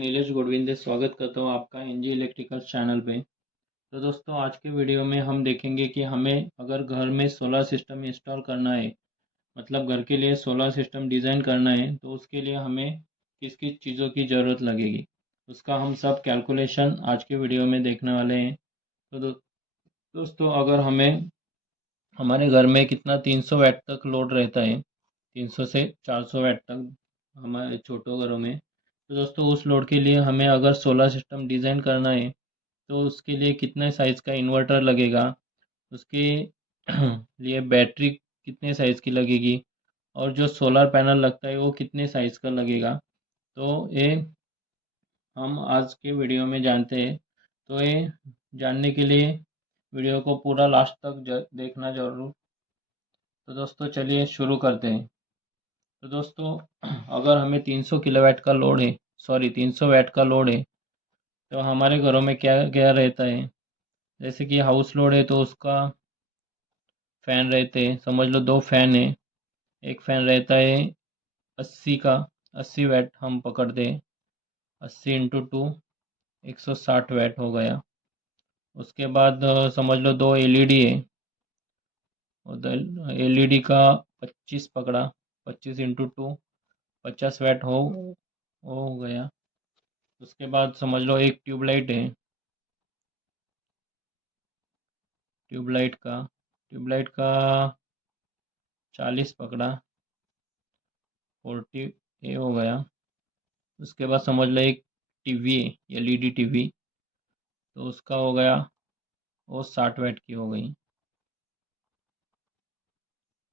नीलेश गोडविंदे स्वागत करता हूँ आपका एनजी इलेक्ट्रिकल्स चैनल पे। तो दोस्तों आज के वीडियो में हम देखेंगे कि हमें अगर घर में सोलर सिस्टम इंस्टॉल करना है, मतलब घर के लिए सोलर सिस्टम डिज़ाइन करना है, तो उसके लिए हमें किस किस चीज़ों की ज़रूरत लगेगी, उसका हम सब कैलकुलेशन आज के वीडियो में देखने वाले हैं। तो दोस्तों अगर हमें हमारे घर में कितना 300 वाट तक लोड रहता है, 300 से 400 वाट तक हमारे छोटों घरों में। तो दोस्तों उस लोड के लिए हमें अगर सोलर सिस्टम डिज़ाइन करना है तो उसके लिए कितने साइज़ का इन्वर्टर लगेगा, उसके लिए बैटरी कितने साइज़ की लगेगी और जो सोलर पैनल लगता है वो कितने साइज़ का लगेगा, तो ये हम आज के वीडियो में जानते हैं। तो ये जानने के लिए वीडियो को पूरा लास्ट तक देखना जरूर। तो दोस्तों चलिए शुरू करते हैं। तो दोस्तों अगर हमें 300 किलोवाट का लोड है, सॉरी 300 वाट का लोड है, तो हमारे घरों में क्या क्या रहता है। जैसे कि हाउस लोड है तो उसका फ़ैन रहते हैं, समझ लो 2 फ़ैन है। एक फ़ैन रहता है 80 का, 80 वाट हम पकड़ते हैं, 80 इंटू 2 160 वाट हो गया। उसके बाद समझ लो 2 एलईडी है, उधर एलईडी का 25 पकड़ा, 25 इंटू 2 50 वाट हो गया। उसके बाद समझ लो एक ट्यूबलाइट है, ट्यूबलाइट का 40 पकड़ा, 40 ये हो गया। उसके बाद समझ लो एक टीवी है, एलईडी टीवी, तो उसका हो गया, वो 60 वाट की हो गई।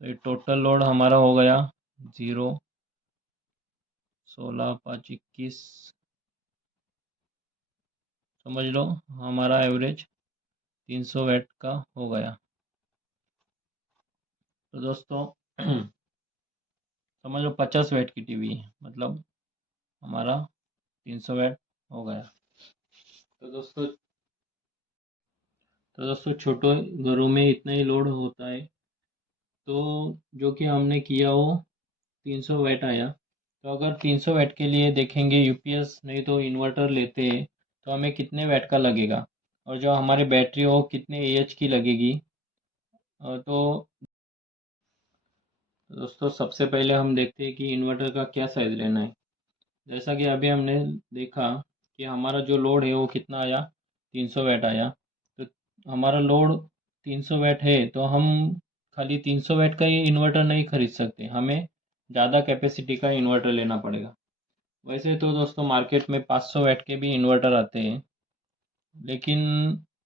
तो ये टोटल लोड हमारा हो गया 0, 16 5 21, समझ लो हमारा एवरेज 300 वाट का हो गया। तो दोस्तों समझ लो 50 वाट की टीवी है, मतलब हमारा 300 वाट हो गया। तो दोस्तों छोटे घरों में इतना ही लोड होता है, तो जो कि हमने किया वो 300 वाट आया। तो अगर 300 वाट के लिए देखेंगे यूपीएस नहीं तो इन्वर्टर लेते हैं, तो हमें कितने वाट का लगेगा और जो हमारी बैटरी हो कितने एएच की लगेगी। तो दोस्तों सबसे पहले हम देखते हैं कि इन्वर्टर का क्या साइज़ लेना है। जैसा कि अभी हमने देखा कि हमारा जो लोड है वो कितना आया, 300 वाट आया। तो हमारा लोड 300 वाट है, तो हम खाली 300 वाट का ही इन्वर्टर नहीं खरीद सकते, हमें ज़्यादा कैपेसिटी का इन्वर्टर लेना पड़ेगा। वैसे तो दोस्तों मार्केट में 500 वाट के भी इन्वर्टर आते हैं, लेकिन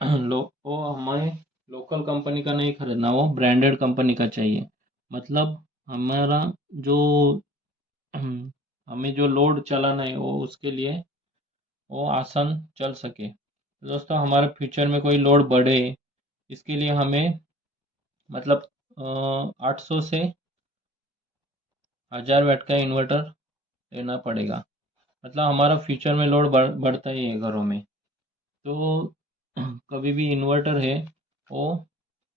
वो हमें लोकल कंपनी का नहीं खरीदना, वो ब्रांडेड कंपनी का चाहिए। मतलब हमारा जो हमें जो लोड चलाना है वो उसके लिए वो आसान चल सके। तो दोस्तों हमारे फ्यूचर में कोई लोड बढ़े, इसके लिए हमें मतलब 800 से 1000 वाट का इन्वर्टर लेना पड़ेगा। मतलब हमारा फ्यूचर में लोड बढ़ता ही है घरों में, तो कभी भी इन्वर्टर है वो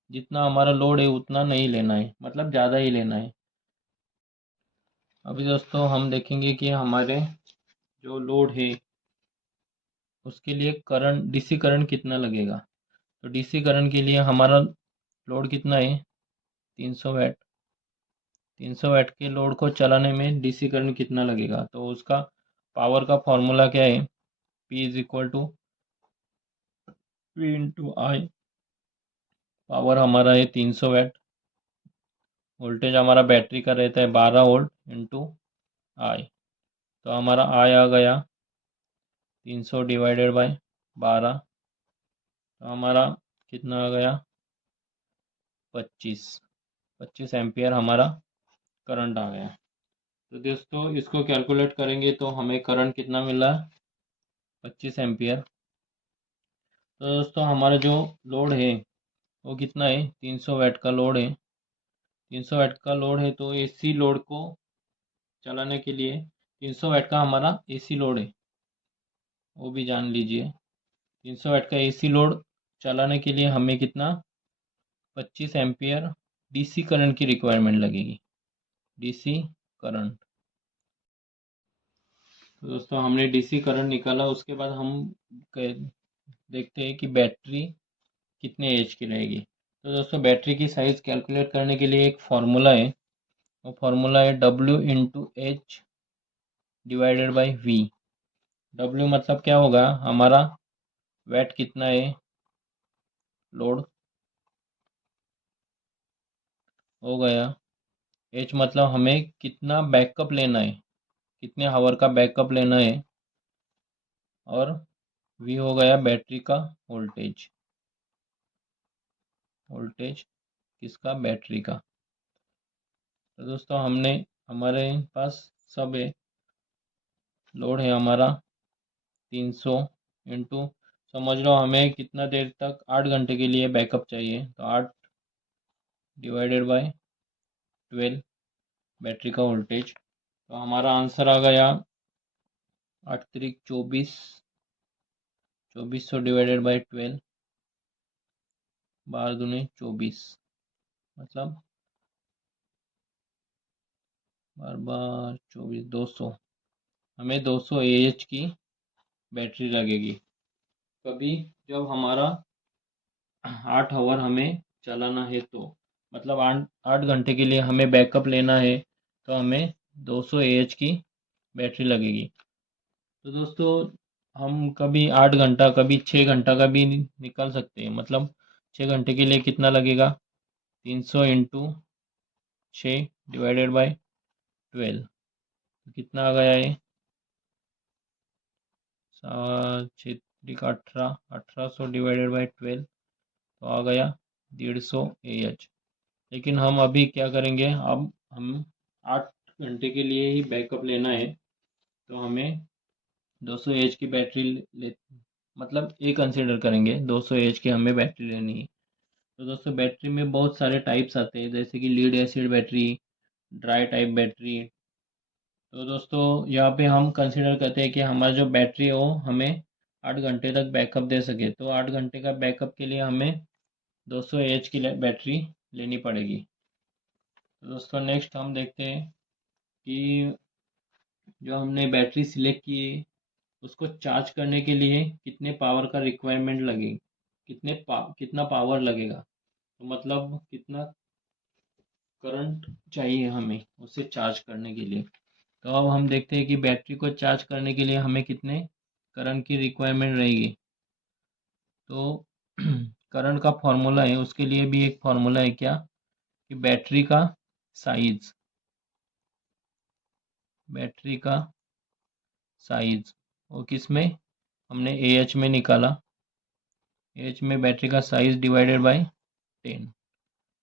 जितना हमारा लोड है उतना नहीं लेना है, मतलब ज़्यादा ही लेना है। अभी दोस्तों हम देखेंगे कि हमारे जो लोड है उसके लिए करंट, डीसी करंट कितना लगेगा। तो डीसी करंट के लिए हमारा लोड कितना है, 300 वाट। 300 वाट के लोड को चलाने में डीसी करंट कितना लगेगा, तो उसका पावर का फॉर्मूला क्या है, P is equal to V into आई। पावर हमारा है 300 वाट, वोल्टेज हमारा बैटरी का रहता है 12 वोल्ट इंटू आई। तो हमारा आई आ गया 300 डिवाइडेड बाय 12, तो हमारा कितना आ गया, 25 25 एम्पियर हमारा करंट आ गया। तो दोस्तों इसको कैलकुलेट करेंगे तो हमें करंट कितना मिला, 25 एम्पियर। तो दोस्तों हमारा जो लोड है वो कितना है, 300 वाट का लोड है। 300 वाट का लोड है तो एसी लोड को चलाने के लिए 300 वाट का हमारा एसी लोड है, वो भी जान लीजिए। 300 वाट का एसी लोड चलाने के लिए हमें कितना, 25 एम्पियर डीसी करंट की रिक्वायरमेंट लगेगी, डीसी करंट। तो दोस्तों हमने डीसी करंट निकाला, उसके बाद हम देखते हैं कि बैटरी कितने एच की रहेगी। तो दोस्तों बैटरी की साइज़ कैलकुलेट करने के लिए एक फार्मूला है, वो फार्मूला है W/H divided by V। W मतलब क्या होगा, हमारा वैट कितना है लोड हो गया। H मतलब हमें कितना बैकअप लेना है, कितने हावर का बैकअप लेना है। और V हो गया बैटरी का वोल्टेज, वोल्टेज किसका, बैटरी का। तो दोस्तों हमने, हमारे पास सब है, लोड है हमारा 300 इंटू, समझ लो हमें कितना देर तक, 8 घंटे के लिए बैकअप चाहिए, तो 8 डिवाइडेड बाय 12 बैटरी का वोल्टेज। तो हमारा आंसर आ गया 8×3 = 24, 2400 डिवाइडेड बाय 12, 12×2 = 24, मतलब 12×24 200। हमें 200 AH की बैटरी लगेगी। कभी जब हमारा 8 आवर हमें चलाना है, तो मतलब 8 घंटे के लिए हमें बैकअप लेना है, तो हमें 200 AH की बैटरी लगेगी। तो दोस्तों हम कभी 8 घंटा, कभी 6 घंटा का भी निकाल सकते हैं। मतलब 6 घंटे के लिए कितना लगेगा, 300 इंटू 6 डिवाइडेड बाय 12, तो कितना आ गया ये, 6×3 = 18, 1800 डिवाइडेड बाय 12, तो आ गया 150 AH। लेकिन हम अभी क्या करेंगे, अब हम 8 घंटे के लिए ही बैकअप लेना है, तो हमें 200 एच की बैटरी मतलब ये कंसिडर करेंगे, 200 एच की हमें बैटरी लेनी है। तो दोस्तों बैटरी में बहुत सारे टाइप्स आते हैं, जैसे कि lead acid battery, dry type battery. तो दोस्तों यहाँ पे हम कंसिडर करते हैं कि हमारा जो बैटरी है वो हमें 8 घंटे तक बैकअप दे सके। तो 8 घंटे का बैकअप के लिए हमें 200 एच की बैटरी लेनी पड़ेगी। तो दोस्तों नेक्स्ट हम देखते हैं कि जो हमने बैटरी सिलेक्ट की है, उसको चार्ज करने के लिए कितने पावर का रिक्वायरमेंट लगेगी, कितना पावर लगेगा, तो मतलब कितना करंट चाहिए हमें उसे चार्ज करने के लिए। तो अब हम देखते हैं कि बैटरी को चार्ज करने के लिए हमें कितने करंट की रिक्वायरमेंट रहेगी। तो करंट का फॉर्मूला है, उसके लिए भी एक फॉर्मूला है क्या, कि बैटरी का साइज, बैटरी का साइज वो किस में, हमने AH में निकाला, एच में बैटरी का साइज डिवाइडेड बाय 10।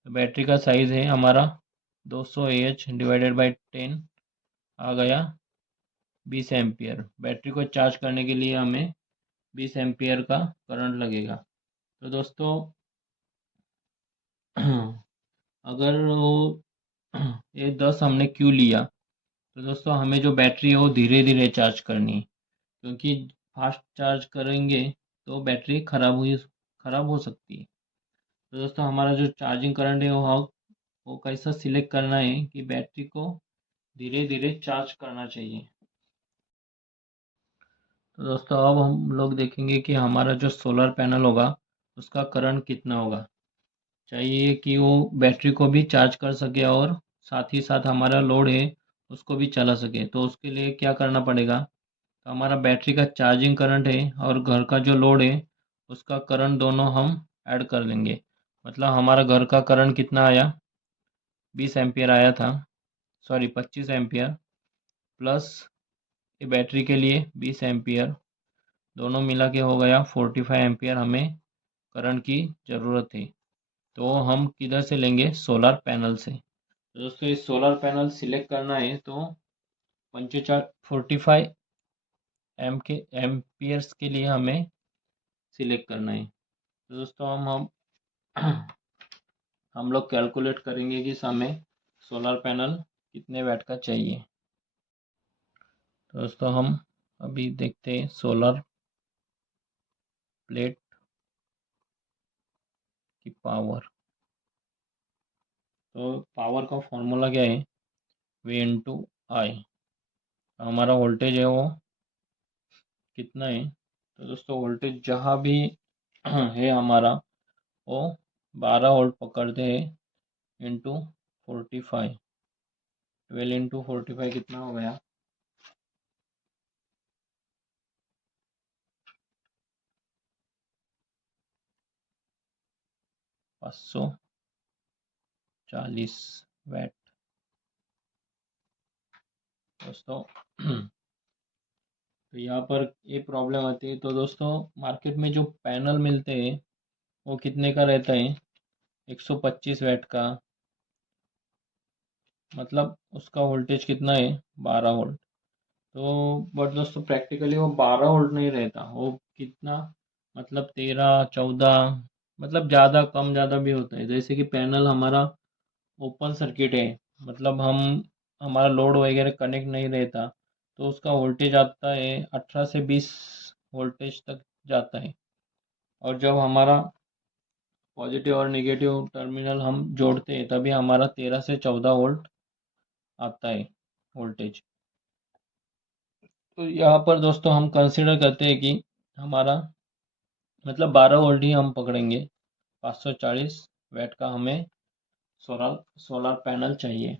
तो बैटरी का साइज है हमारा 200 AH डिवाइडेड बाय 10, आ गया 20 एम्पियर। बैटरी को चार्ज करने के लिए हमें 20 एम्पियर का करंट लगेगा। तो दोस्तों अगर वो ये 10 हमने क्यों लिया, तो दोस्तों हमें जो बैटरी है वो धीरे धीरे चार्ज करनी है, क्योंकि फास्ट चार्ज करेंगे तो बैटरी खराब हो सकती है। तो दोस्तों हमारा जो चार्जिंग करंट है वो कैसा सिलेक्ट करना है कि बैटरी को धीरे धीरे चार्ज करना चाहिए। तो दोस्तों अब हम लोग देखेंगे कि हमारा जो सोलर पैनल होगा उसका करंट कितना होगा। चाहिए कि वो बैटरी को भी चार्ज कर सके और साथ ही साथ हमारा लोड है उसको भी चला सके। तो उसके लिए क्या करना पड़ेगा, तो हमारा बैटरी का चार्जिंग करंट है और घर का जो लोड है उसका करंट दोनों हम ऐड कर लेंगे। मतलब हमारा घर का करंट कितना आया, 20 एम्पियर आया था, सॉरी 25 एम्पियर, प्लस ये बैटरी के लिए 20 एम्पियर, दोनों मिला के हो गया 45 एम्पियर हमें करंट की ज़रूरत है। तो हम किधर से लेंगे, सोलर पैनल से। तो दोस्तों इस सोलर पैनल सिलेक्ट करना है, तो 45 एम्पियर्स के लिए हमें सिलेक्ट करना है। तो दोस्तों हम लोग कैलकुलेट करेंगे कि हमें सोलर पैनल कितने वाट का चाहिए। तो दोस्तों हम अभी देखते हैं सोलर प्लेट की पावर। तो पावर का फॉर्मूला क्या है, V इंटू आई। हमारा वोल्टेज है वो कितना है, तो दोस्तों वोल्टेज जहाँ भी है हमारा वो 12 वोल्ट पकड़ते हैं इंटू 45। 12 × 45 कितना हो गया, 540 वैट दोस्तों। तो यहाँ पर ये प्रॉब्लम आती है। तो दोस्तों मार्केट में जो पैनल मिलते हैं वो कितने का रहता है, 125 वैट का, मतलब उसका वोल्टेज कितना है, 12 वोल्ट। तो बट दोस्तों प्रैक्टिकली वो 12 वोल्ट नहीं रहता, वो कितना, मतलब 13 14, मतलब ज़्यादा कम ज़्यादा भी होता है। जैसे कि पैनल हमारा ओपन सर्किट है, मतलब हमारा लोड वगैरह कनेक्ट नहीं रहता, तो उसका वोल्टेज आता है 18 से 20 वोल्टेज तक जाता है। और जब हमारा पॉजिटिव और नेगेटिव टर्मिनल हम जोड़ते हैं तभी हमारा 13 से 14 वोल्ट आता है वोल्टेज। तो यहाँ पर दोस्तों हम कंसिडर करते हैं कि हमारा मतलब 12 वोल्ट ही हम पकड़ेंगे। 540 वैट का हमें सोलर सोलर पैनल चाहिए।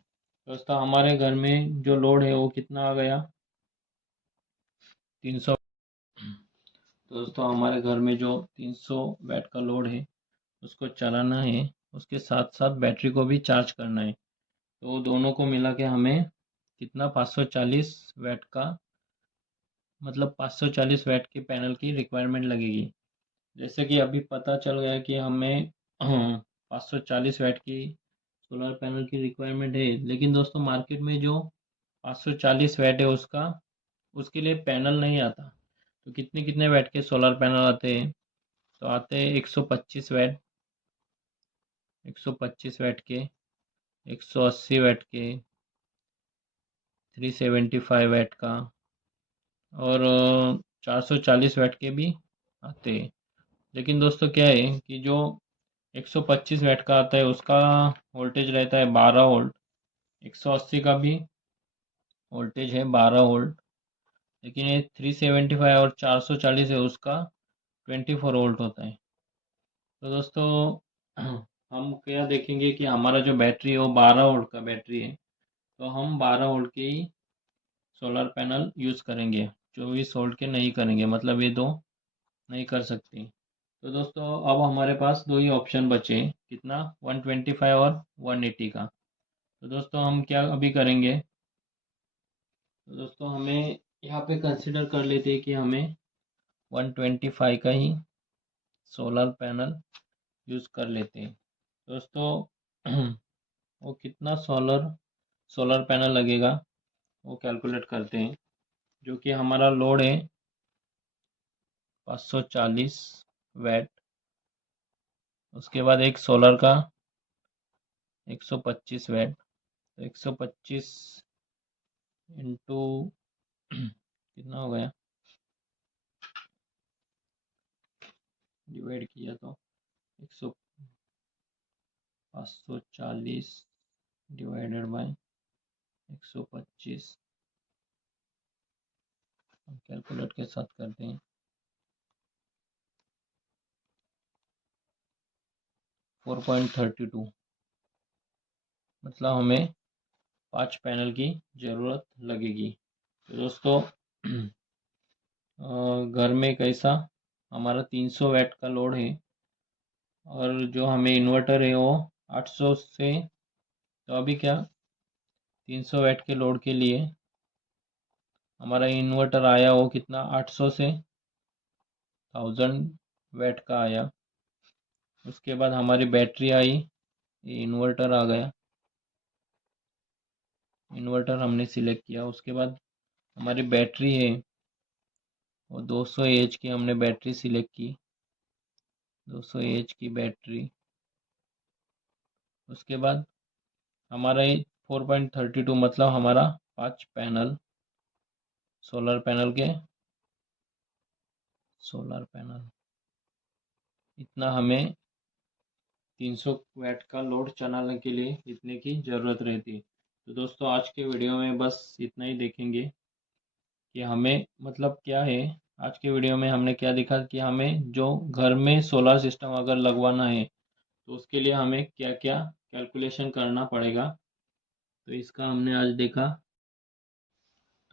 दोस्तों हमारे घर में जो लोड है वो कितना आ गया, 300। तो दोस्तों हमारे घर में जो 300 वैट का लोड है उसको चलाना है, उसके साथ साथ बैटरी को भी चार्ज करना है। तो दोनों को मिला के हमें कितना, 540 वैट का, मतलब 540 वैट के पैनल की रिक्वायरमेंट लगेगी। जैसे कि अभी पता चल गया कि हमें 540 वैट की सोलर पैनल की रिक्वायरमेंट है, लेकिन दोस्तों मार्केट में जो 540 वैट है उसका उसके लिए पैनल नहीं आता। तो कितने कितने वैट के सोलर पैनल आते हैं, तो आते हैं 125 वैट, 125 वैट के, 180 वैट के, 375 वैट का, और 440 वैट के भी आते हैं। लेकिन दोस्तों क्या है कि जो 125 वैट का आता है उसका वोल्टेज रहता है 12 वोल्ट, 180 का भी वोल्टेज है 12 वोल्ट, लेकिन ये 375 और 440 है उसका 24 वोल्ट होता है। तो दोस्तों हम क्या देखेंगे कि हमारा जो बैटरी है वो 12 वोल्ट का बैटरी है, तो हम 12 वोल्ट के ही सोलर पैनल यूज़ करेंगे, 24 वोल्ट के नहीं करेंगे, मतलब ये दो नहीं कर सकती। तो दोस्तों अब हमारे पास दो ही ऑप्शन बचे, कितना, 125 और 180 का। तो दोस्तों हम क्या अभी करेंगे, तो दोस्तों हमें यहाँ पे कंसिडर कर लेते हैं कि हमें 125 का ही सोलर पैनल यूज़ कर लेते हैं। दोस्तों वो कितना सोलर सोलर पैनल लगेगा वो कैलकुलेट करते हैं। जो कि हमारा लोड है 540 वैट, उसके बाद एक सोलर का 125 वैट, तो 125 इंटू कितना हो गया, डिवाइड किया तो 100, 540 डिवाइडेड बाय 125, हम कैलकुलेट के साथ करते हैं, 4.32, मतलब हमें 5 पैनल की ज़रूरत लगेगी। तो दोस्तों घर में कैसा, हमारा 300 वैट का लोड है और जो हमें इन्वर्टर है वो 800 से, तो अभी क्या 300 वैट के लोड के लिए हमारा इन्वर्टर आया वो कितना, 800 से 1000 वैट का आया। उसके बाद हमारी बैटरी आई, ये इन्वर्टर आ गया, इन्वर्टर हमने सिलेक्ट किया। उसके बाद हमारी बैटरी है वो 200 एच की हमने बैटरी सिलेक्ट की, 200 एच की बैटरी। उसके बाद हमारा ये 4.32, मतलब हमारा 5 पैनल सोलर पैनल इतना हमें 300 वैट का लोड चलाने के लिए इतने की ज़रूरत रहती है। तो दोस्तों आज के वीडियो में बस इतना ही देखेंगे कि हमें मतलब क्या है आज के वीडियो में हमने क्या देखा कि हमें जो घर में सोलर सिस्टम अगर लगवाना है तो उसके लिए हमें क्या क्या कैलकुलेशन करना पड़ेगा, तो इसका हमने आज देखा।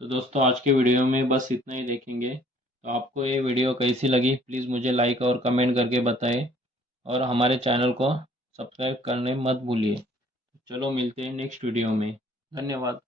तो दोस्तों आज के वीडियो में बस इतना ही देखेंगे। तो आपको ये वीडियो कैसी लगी प्लीज़ मुझे लाइक और कमेंट करके बताएं, और हमारे चैनल को सब्सक्राइब करने मत भूलिए। चलो मिलते हैं नेक्स्ट वीडियो में। धन्यवाद।